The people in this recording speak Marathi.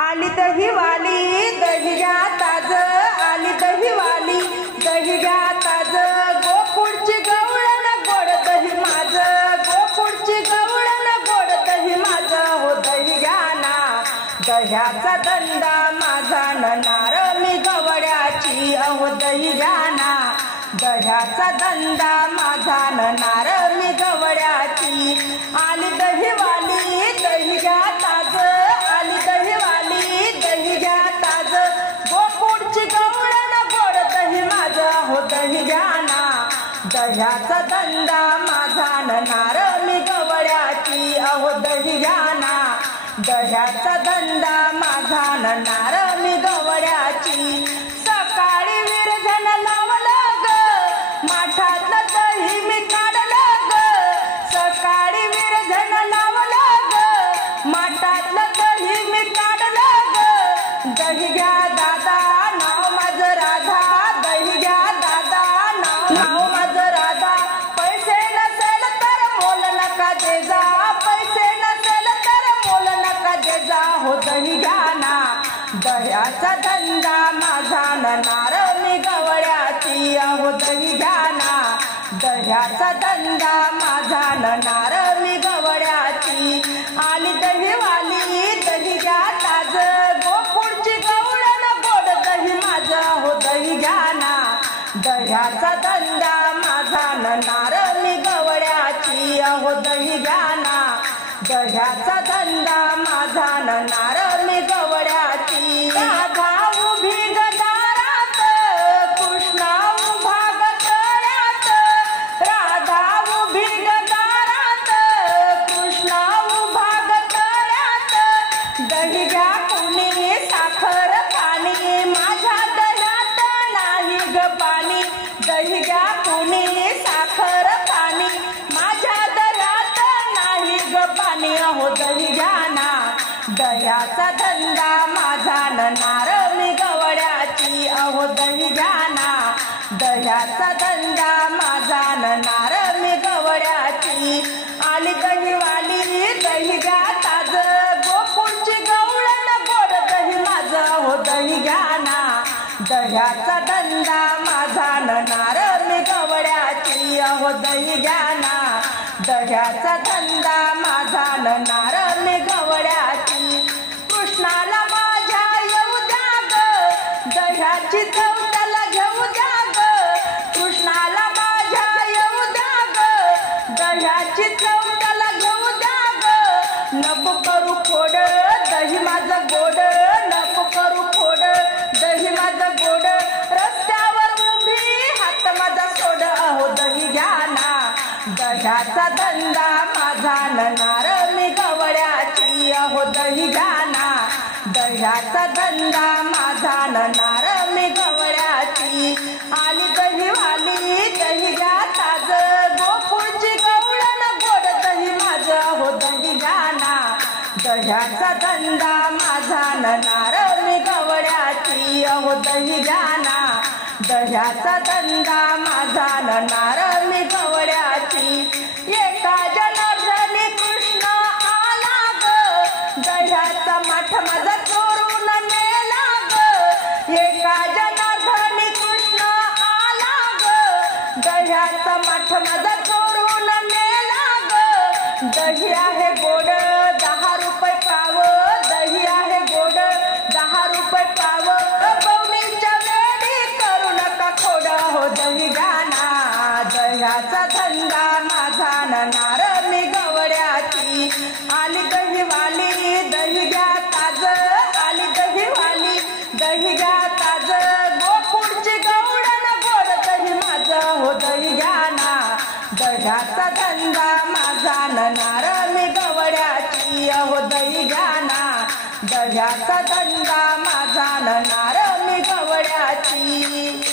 आली दहीवाली दही घ्या ताज, आली दहीवाली दही घ्या ताज, गोकुळची गवळण गोड दही माझ, गोकुळची गवळण गोड दही माझ, हो दही घ्या ना दह्याचा धंदा माझा नणार मी गवड्याची, अहो दही घ्या ना दह्याचा धंदा माझा नणार मी गवड्याची। आली दहीवाली दही घ्या ताज, आली दहीवाली दही घ्या ताज, गोकुळची गवळण गोड दही माझ, हो दही घ्या ना दह्याचा धंदा माझा नणार मी गवड्याची, अहो दही घ्या ना दह्याचा धंदा माझा नणार मी गवड्याची। सकाळी विरजन लावलं ग, माठातलं दही मी काढलं ग, सकाळी विरजन लावलं ग, माठातलं दही मी काढलं ग, दही घ्या दादा नाव माझं राधा, दही घ्या दादा नाव माझं राधा, पैसे नसेल तर मोल नका दे जा, पैसे नसेल तर मोल नका दे जा, हो दही घ्या ना दह्याचा धंदा माझा नणार मी गवड्याची, अहो दही घ्या ना दह्याचा धंदा माझा नणार मी गवड्याची। आली दहीवाली दही घ्या ताज, गोकुळची गवळण गोड दही माझ, हो दही घ्या ना दह्याचा धंदा माझा नणार मी गवड्याची, अहो दही घ्या ना दह्याचा धंदा माझा नणार मी गवड्याची। राधा उभी गदारात, कृष्णा उभा गतळ्यात, राधा उभी गदारात, कृष्णा उभा गतळ्यात, दही घ्या कुणी साखर पाणी, माझ्या दह्यात नाही ग पाणी, दही घ्या कुणी साखर पाणी, माझ्या दह्यात नाही ग पाणी, अहो दही घ्या ना दह्याचा धंदा माझा नणार मी गवड्याची, अहो दही घ्या ना दह्याचा धंदा माझा नणार मी गवड्याची। आली दहीवाली दही घ्या ताज, गोकुळची गवळण गोड दही माझ, हो दही घ्या ना दह्याचा धंदा माझा नणार मी गवड्याची, अहो दही घ्या ना दह्याचा धंदा माझा नणार मी गवड्याची। कृष्णाला माझ्या येऊ द्या ग, दह्याची चव त्याला घेऊ द्या ग, कृष्णाला माझ्या येऊ द्या ग, दह्याची चव त्याला घेऊ द्या ग, नको करू फोड दही माझं गोड, नको करू फोड दही माझं गोड, रस्त्यावर उभी हात माझा सोड, अहो दही घ्या ना दह्याचा धंदा माझा नणार मी गवड्याची, अहो दही घ्या ना दह्याचा धंदा माझा नणार मी गवड्याची। आली दहीवाली दही घ्या ताज, गोकुळची गवळण गोड दही माझ, हो दही घ्या ना दह्याचा धंदा माझा नणार मी गवड्याची, अहो दही घ्या ना दह्याचा धंदा माझा नणार मी गवड्याची। एका जनार्दनी कृष्ण आला ग, दह्याचा माठ माझा चोरून नेला ग, एका जनार्दनी कृष्ण आला ग, दह्याचा माठ माझा चोरून नेला ग, दही आहे गोड 10 रुपये पाव, दही आहे गोड 10 रुपये पाव, पवनीच्या वेळी करू नका खोड, हो दही घ्या ना दह्याचा धंदा माझा नणार मी गवड्याची। आली दहीवाली दही घ्या ताज, आली दहीवाली दही घ्या ताज, गोकुळची गवळण गोड दही माझ, हो दही घ्या ना दह्याचा धंदा माझा नणार मी गवड्याची, अहो दही घ्या ना दह्याचा धंदा माझा नणार मी गवड्याची।